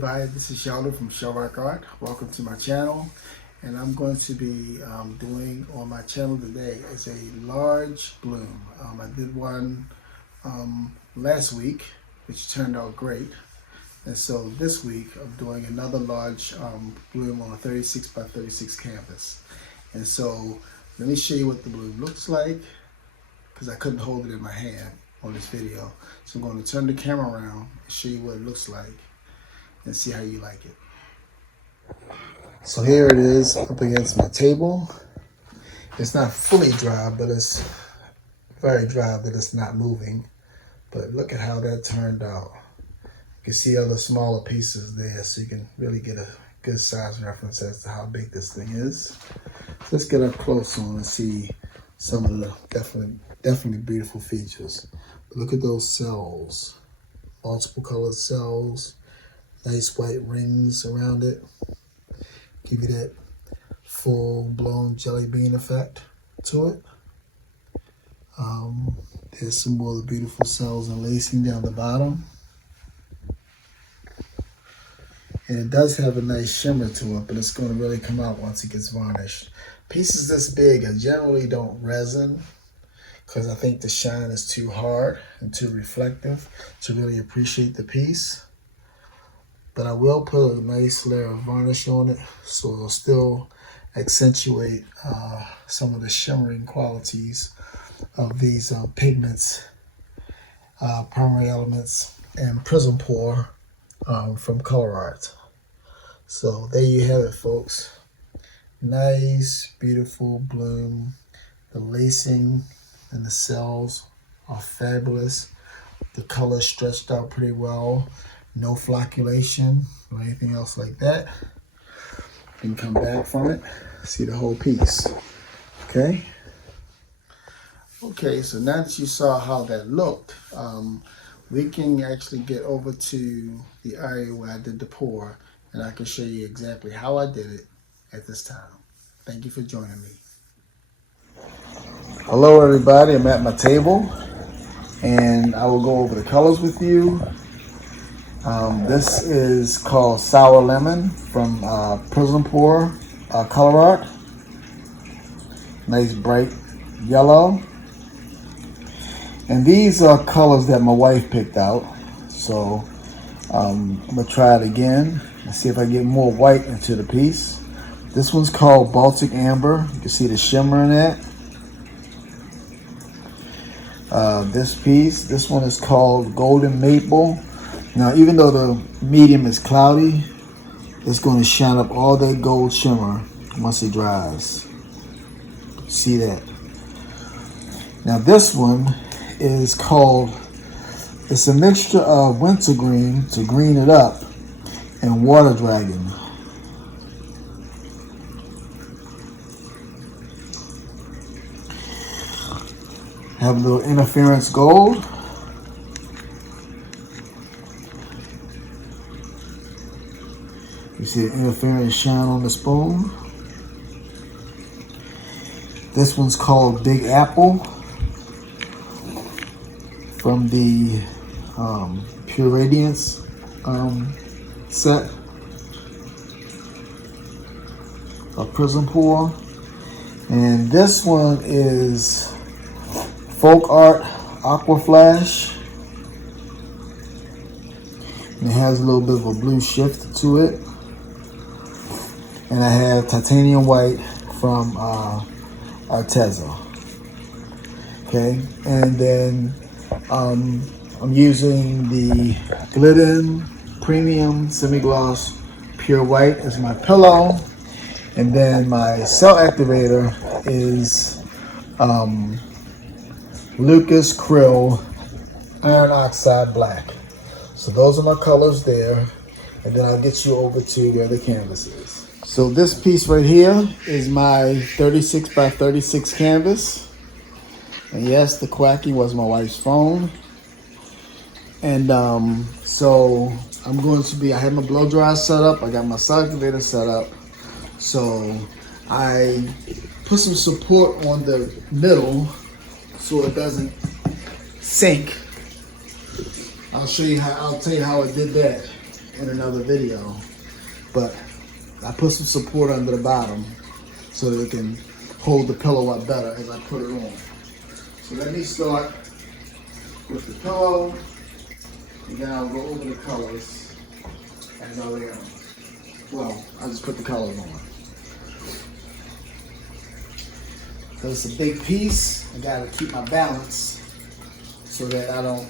everybody, this is Sheldon from ColourArte. Welcome to my channel, and I'm going to be doing on my channel today is a large bloom. I did one last week which turned out great, and so this week I'm doing another large bloom on a 36 by 36 canvas. And so let me show you what the bloom looks like, because I couldn't hold it in my hand on this video. So I'm going to turn the camera around and show you what it looks like and see how you like it. So here it is up against my table. It's not fully dry, but it's very dry that it's not moving. But look at how that turned out. You can see other smaller pieces there, so you can really get a good size reference as to how big this thing is. Let's get up close on and see some of the definitely beautiful features. But look at those cells, multiple colored cells. Nice white rings around it. Give you that full-blown jelly bean effect to it. There's some more of the beautiful cells and lacing down the bottom. And it does have a nice shimmer to it, but it's going to really come out once it gets varnished. Pieces this big I generally don't resin, because I think the shine is too hard and too reflective to really appreciate the piece. But I will put a nice layer of varnish on it, so it'll still accentuate some of the shimmering qualities of these pigments, primary elements, and prism pour from ColourArte. So there you have it, folks. Nice, beautiful bloom. The lacing and the cells are fabulous. The color stretched out pretty well. No flocculation or anything else like that. You can come back from it, see the whole piece. Okay? Okay, so now that you saw how that looked, we can actually get over to the area where I did the pour, and I can show you exactly how I did it at this time. Thank you for joining me. Hello everybody, I'm at my table, and I will go over the colors with you. This is called Sour Lemon from Prism Pour ColourArte. Nice bright yellow. And these are colors that my wife picked out. So I'm going to try it again and see if I get more white into the piece. This one's called Baltic Amber. You can see the shimmer in that. This one is called Golden Maple. Now, even though the medium is cloudy, it's going to shine up all that gold shimmer once it dries. See that? Now, this one is called, it's a mixture of Wintergreen to green it up and Water Dragon. Have a little interference gold. You see the interference shine on the spoon. This one's called Big Apple from the Pure Radiance set of Prism Pour. And this one is Folk Art Aqua Flash. And it has a little bit of a blue shift to it. And I have Titanium White from Arteza. Okay, and then I'm using the Glidden Premium Semi-Gloss Pure White as my pillow. And then my cell activator is Lukas Krill Iron Oxide Black. So those are my colors there. And then I'll get you over to where the canvas is. So this piece right here is my 36 by 36 canvas. And yes, the quacking was my wife's phone. And so I'm going to be, I have my blow dryer set up. I got my cell activator set up. So I put some support on the middle so it doesn't sink. I'll tell you how I did that in another video, but I put some support under the bottom so that it can hold the pillow up better as I put it on. So let me start with the pillow, and then I'll go over the colors as I lay them. Well, I'll just put the colors on. Because it's a big piece, I gotta keep my balance so that I don't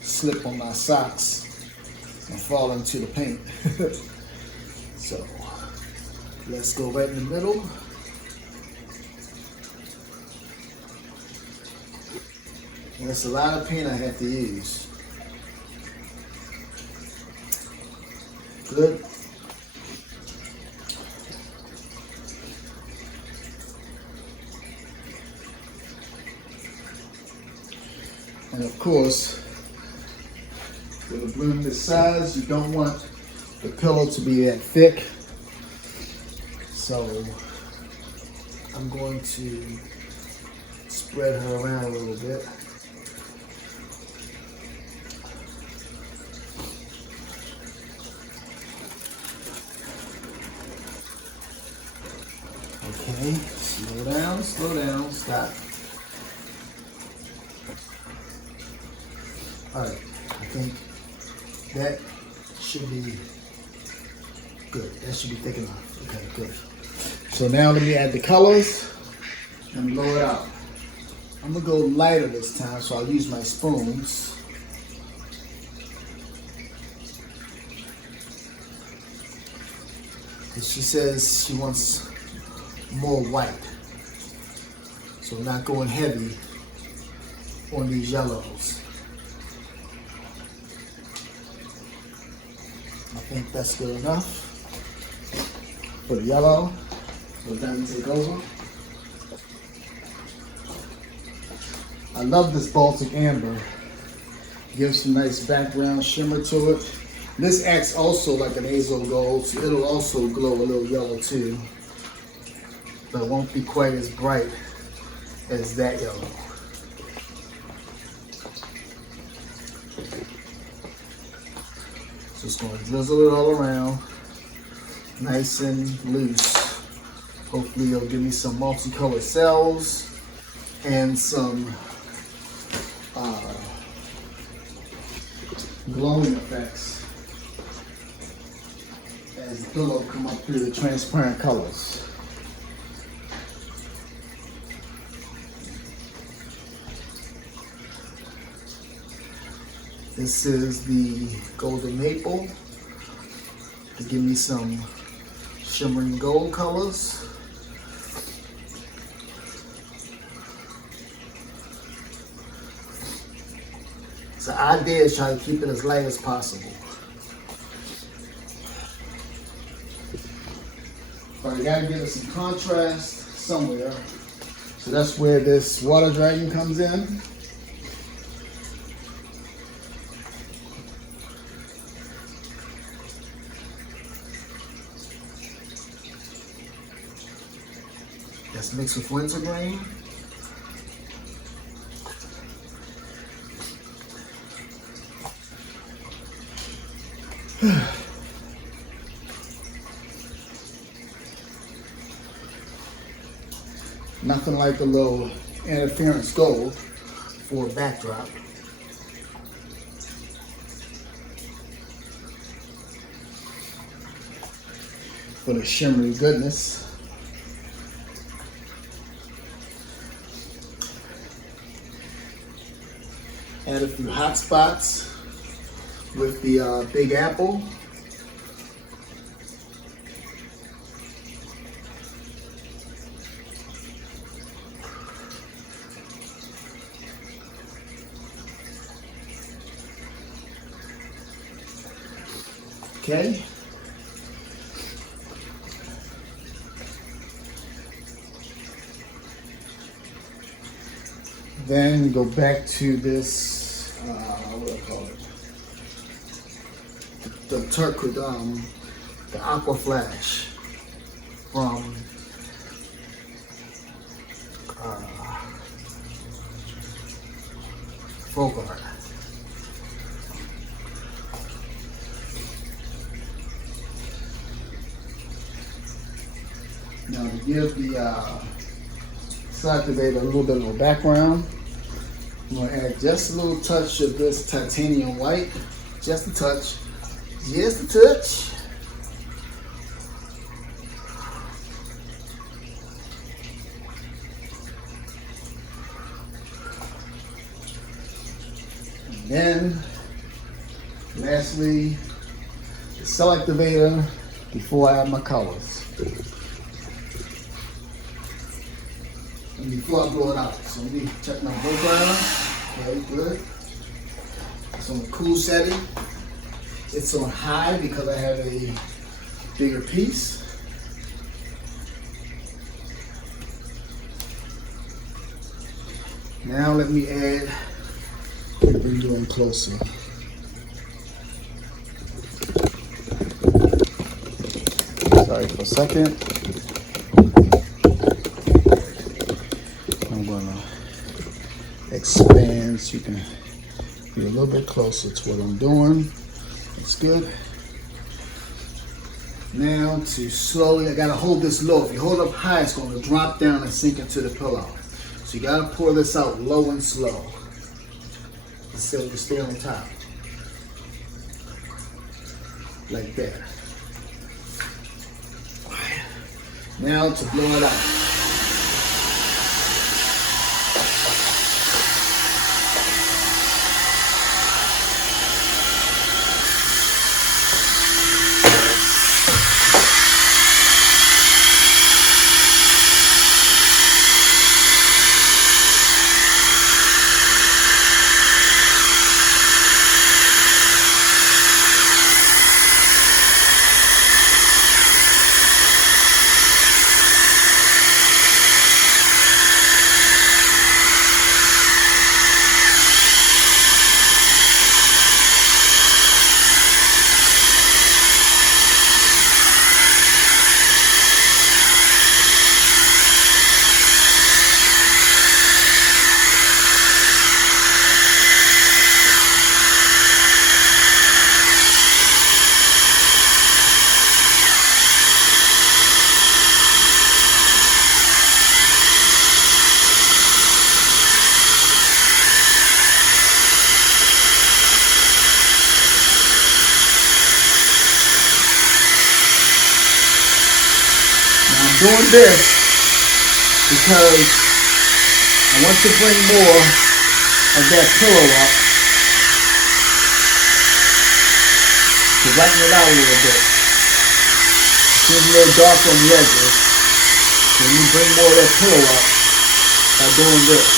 slip on my socks and fall into the paint. So let's go right in the middle. And it's a lot of paint I have to use. Good. And of course, with a bloom this size, you don't want the pillow to be that thick. So I'm going to spread her around a little bit. Okay, slow down, stop. All right, I think that should be good. That should be thick enough. Okay, good. So now let me add the colors and blow it out. I'm gonna go lighter this time, so I'll use my spoons. She says she wants more white, so I'm not going heavy on these yellows. I think that's good enough for the yellow. Let that take over. I love this Baltic amber. Gives some nice background shimmer to it. This acts also like an azo gold, so it'll also glow a little yellow too, but it won't be quite as bright as that yellow. Just gonna drizzle it all around, nice and loose. Hopefully it'll give me some multicolored cells and some glowing effects as the pillow come up through the transparent colors. This is the golden maple to give me some shimmering gold colors. So the idea is try to keep it as light as possible. But I gotta give it some contrast somewhere. So that's where this water dragon comes in. That's mixed with Wintergreen. Nothing like a little interference gold for a backdrop. For the shimmery goodness. Add a few hot spots with the Big Apple. Okay. Then go back to this, what do I call it? The turquoise, the Aqua Flash from ColourArte. Now to give the Activator a little bit of a background, I'm going to add just a little touch of this titanium white. Just a touch. Just a touch. And then, lastly, the cell activator before I add my colors. And before I blow it out. So let me check my blow dryer. Okay, good. It's on cool setting. It's on high because I have a bigger piece. Now let me add, bring you in closer. Sorry for a second. I'm gonna expand so you can be a little bit closer to what I'm doing. That's good. Now to slowly, I gotta hold this low. If you hold up high, it's gonna drop down and sink into the pillow. So you gotta pour this out low and slow. So you stay on top. Like that. Now to blow it out. Doing this because I want to bring more of that pillow up to lighten it out a little bit. It seems a little dark on the edges. So you bring more of that pillow up by doing this.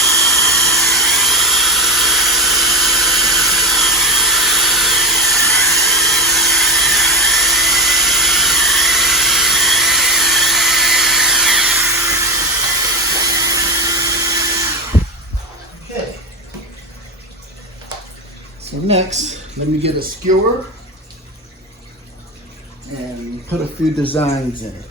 So next, let me get a skewer and put a few designs in it.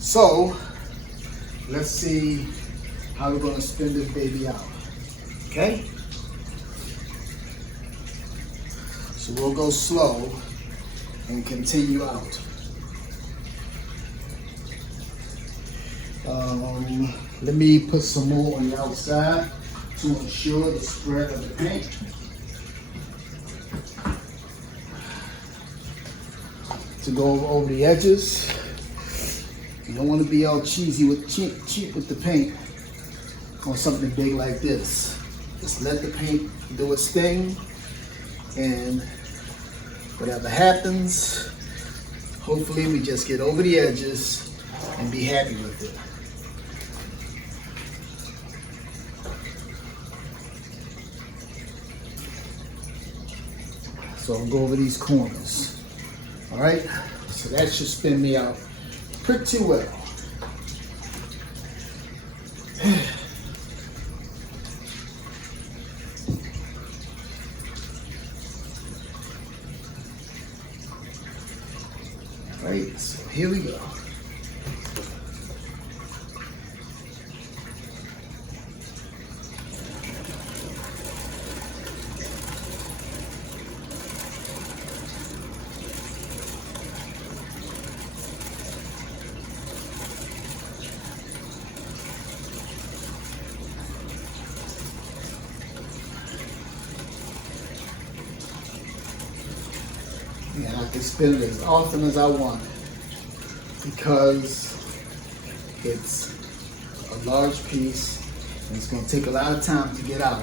So let's see how we're going to spin this baby out. Okay? So we'll go slow and continue out. Let me put some more on the outside to ensure the spread of the paint. To go over the edges. You don't want to be all cheesy with cheap with the paint on something big like this. Just let the paint do its thing, and whatever happens, hopefully we just get over the edges and be happy with it. So I'll go over these corners. All right, so that should spin me out pretty well. All right, so here we go. And I can spin it as often as I want because it's a large piece and it's going to take a lot of time to get out,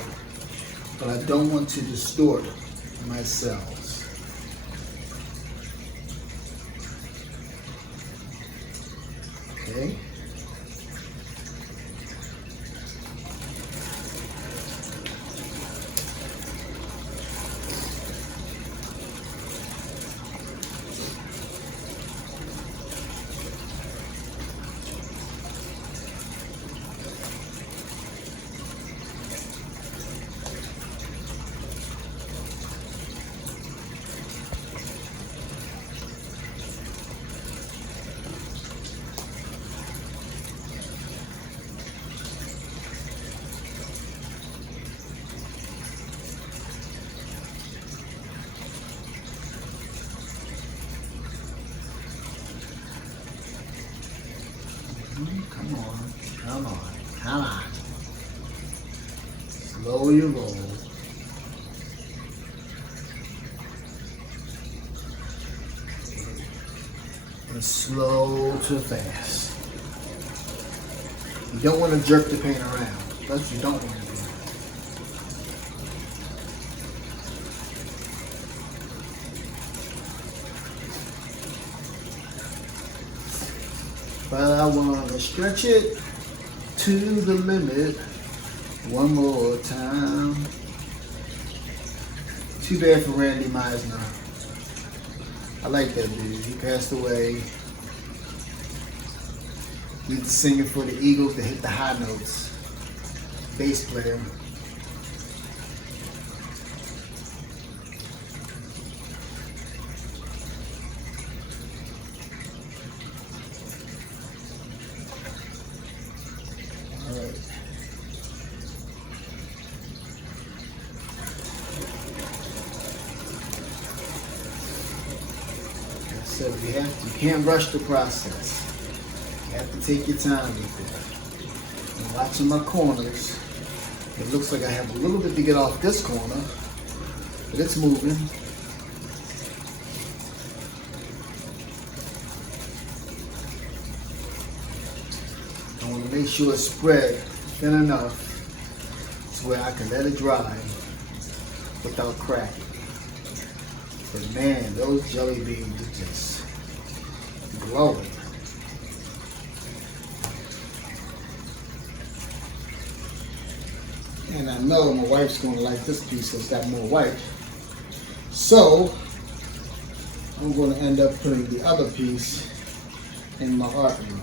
but I don't want to distort my cells. Okay. Come on, come on, come on. Slow your roll. And slow to fast. You don't want to jerk the paint around. That's what you don't want to do. But I want to stretch it to the limit one more time. Too bad for Randy Meisner. I like that dude. He passed away. He was singing for the Eagles to hit the high notes. Bass player. So you can't rush the process. You have to take your time with it. I'm watching my corners. It looks like I have a little bit to get off this corner, but it's moving. I want to make sure it's spread thin enough to where I can let it dry without cracking. But man, those jelly beans are just glowing. And I know my wife's going to like this piece because it's got more white. So I'm going to end up putting the other piece in my art room.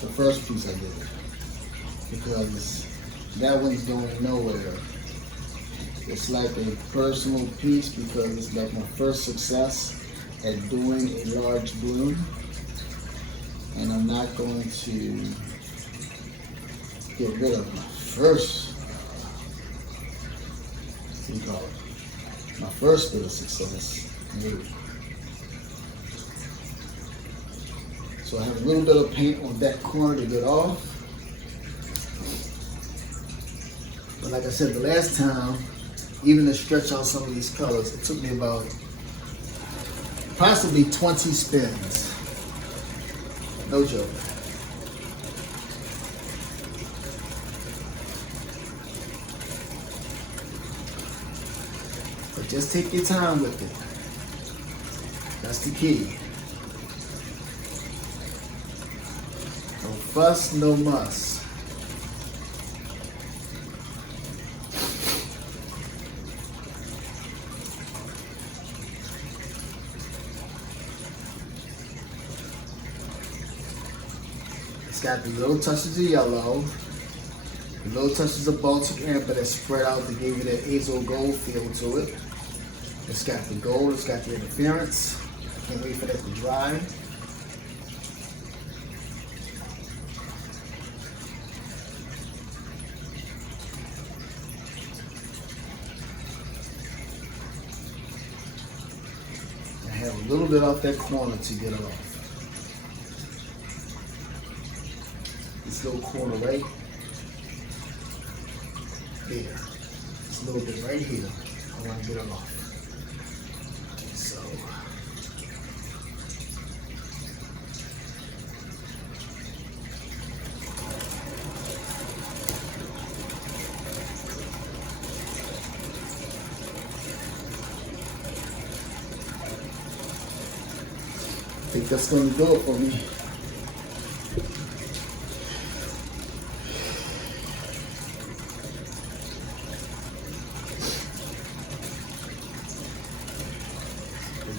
The first piece I did. Because that one's going nowhere. It's like a personal piece because it's like my first success at doing a large bloom. And I'm not going to get rid of my my first bit of success. So I have a little bit of paint on that corner to get off. But like I said the last time, even to stretch out some of these colors, it took me about possibly 20 spins. No joke. But just take your time with it. That's the key. No fuss, no muss. It's got the little touches of yellow, the little touches of Baltic amber that spread out to give you that azo gold feel to it. It's got the gold, it's got the interference. Can't wait for that to dry. I have a little bit off that corner to get it off. This little corner right there. This little bit right here. I want to get it off. So I think that's going to do it for me.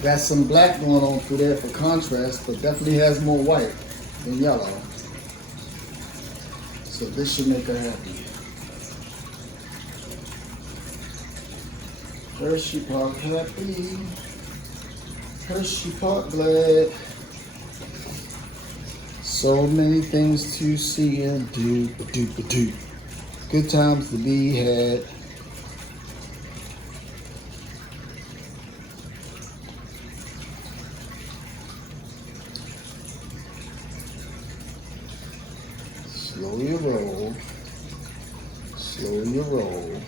Got some black going on through there for contrast, but definitely has more white than yellow. So this should make her happy. Hershey Park happy. Hershey Park glad. So many things to see and do. Good times to be had. Slowly roll, slowly roll.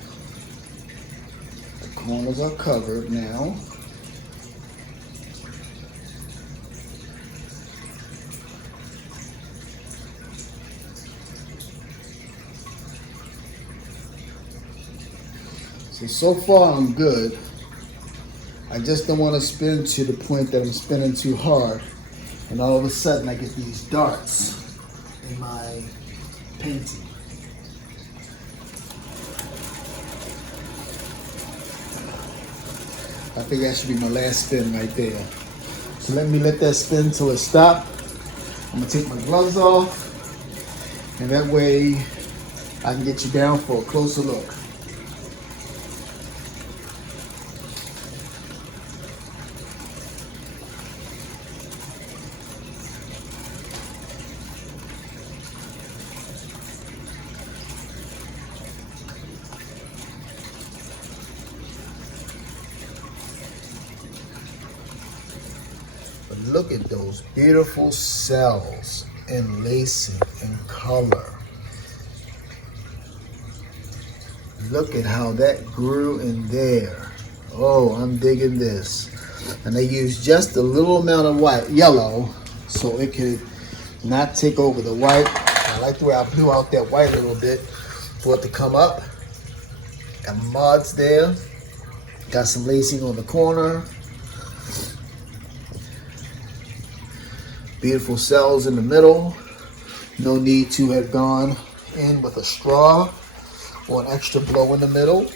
The corners are covered now. So far I'm good. I just don't want to spin to the point that I'm spinning too hard, and all of a sudden I get these darts in my painting. I think that should be my last spin right there. So let me let that spin till it stop. I'm gonna take my gloves off, and that way I can get you down for a closer look. Look at those beautiful cells and lacing and color. Look at how that grew in there. Oh, I'm digging this. And they used just a little amount of yellow, so it could not take over the white. I like the way I blew out that white a little bit for it to come up. Got mods there. Got some lacing on the corner. Beautiful cells in the middle. No need to have gone in with a straw or an extra blow in the middle.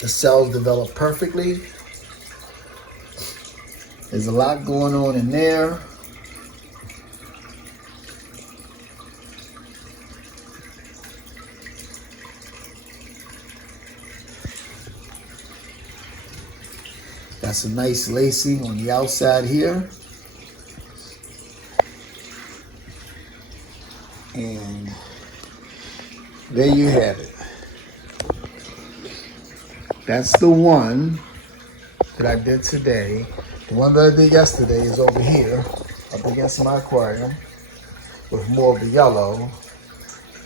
The cells develop perfectly. There's a lot going on in there. Got some nice lacing on the outside here. And there you have it. That's the one that I did today. The one that I did yesterday is over here up against my aquarium with more of the yellow,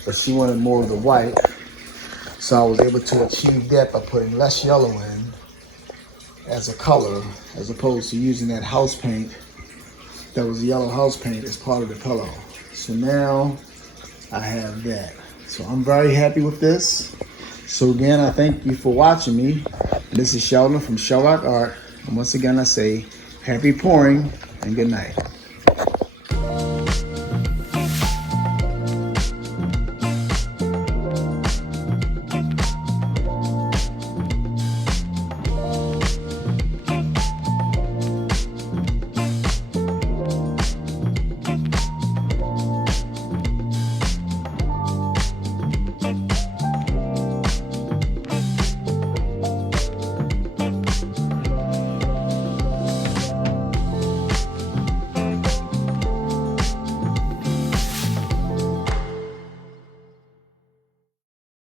but she wanted more of the white. So I was able to achieve that by putting less yellow in as a color, as opposed to using that house paint that was yellow house paint as part of the pillow. So now I have that. So I'm very happy with this. So again, I thank you for watching me. This is Sheldon from ColourArte. And once again, I say happy pouring and good night.